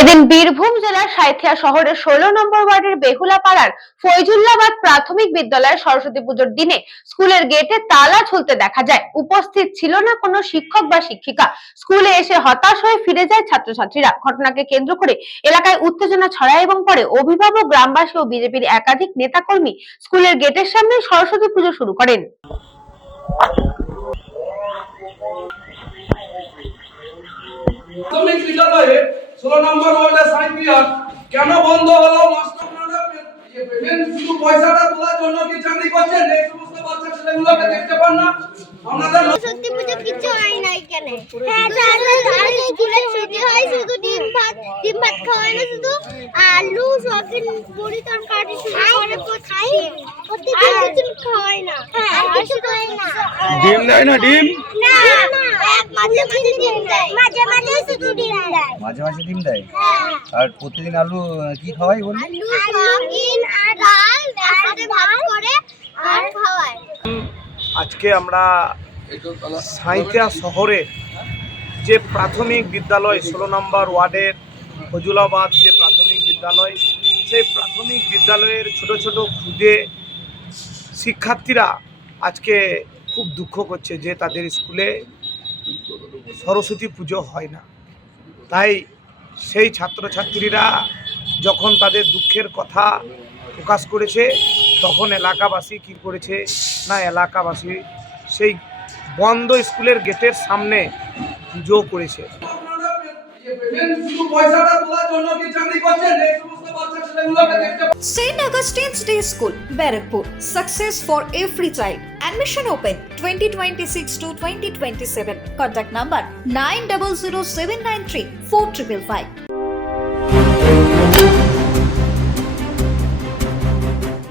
এদিন বীরভূম জেলার সাঁইথিয়া শহরের 16 নম্বর ওয়ার্ডের বেহুলা পাড়ার ফৈজুল্লাবাদ প্রাথমিক বিদ্যালয়ে সরস্বতী পুজোর দিনে স্কুলের গেটে তালা ঝুলতে দেখা যায়। উপস্থিত ছিল না কোনো শিক্ষক বা শিক্ষিকা। স্কুলে এসে হতাশ হয়ে ফিরে যায় ছাত্রছাত্রীরা। ঘটনাকে কেন্দ্র করে এলাকায় উত্তেজনা ছড়ায় এবং পরে অভিভাবক, গ্রামবাসী ও বিজেপির একাধিক নেতাকর্মী স্কুলের গেটের সামনে সরস্বতী পুজো শুরু করেন। প্রাথমিক বিদ্যালয়ে 16 নম্বর ওয়ার্ডে সাঁইথিয়া কেন বন্ধ হলো? মাস্টাররা পেমেন্ট শুধু পয়সাটা তোলার জন্য কি চাকরি করছেন? এই সমস্ত বাচ্চা ছেলেগুলোকে দেখতে পান না? আপনাদের সত্যি পুজো কিছু হয় না এখানে। হ্যাঁ, আর স্কুলে ছুটি হয় শুধু ডিম ভাত খাওয়ায় না, শুধু আলু সয়াবিন বড়ি তরকারি শুধু করে খাই। প্রতিদিন কিছু খাওয়ায় না। আর কিছু খাওয়ায় না। ডিম দেয় না? ডিম না, মাঝে মাঝে ডিম দেয়। মাঝে মাঝে শুধু ডিম দেয়। মাঝে মাঝে ডিম দেয়। আর প্রতিদিন আলু কি খাওয়াই বললি? আলু সয়াবিন আর ডাল একসাথে ভাত করে আর খাওয়ায়। আজকে আমরা সাঁইথিয়া শহরে যে প্রাথমিক বিদ্যালয় 16 নম্বর ওয়ার্ডের ফজুলাবাদ যে প্রাথমিক বিদ্যালয়, সেই প্রাথমিক বিদ্যালয়ের ছোট ছোট ক্ষুদে শিক্ষার্থীরা আজকে খুব দুঃখ করছে যে তাদের স্কুলে সরস্বতী পুজো হয় না। তাই সেই ছাত্রছাত্রীরা যখন তাদের দুঃখের কথা প্রকাশ করেছে, তখন এলাকাবাসী কি করেছে না, এলাকাবাসী সেই বন্ধ স্কুলের গেটের সামনে পুজো করেছে। আপনারা পেমেন্ট শুধু পয়সাটা তোলার জন্য কি চাকরি করছেন? এই সমস্ত বাচ্চা ছেলেগুলোকে দেখতে St. Augustine's Day School, Barakpur. Success for every child. Admission open 2026 to 2027. Contact number 900793 4555.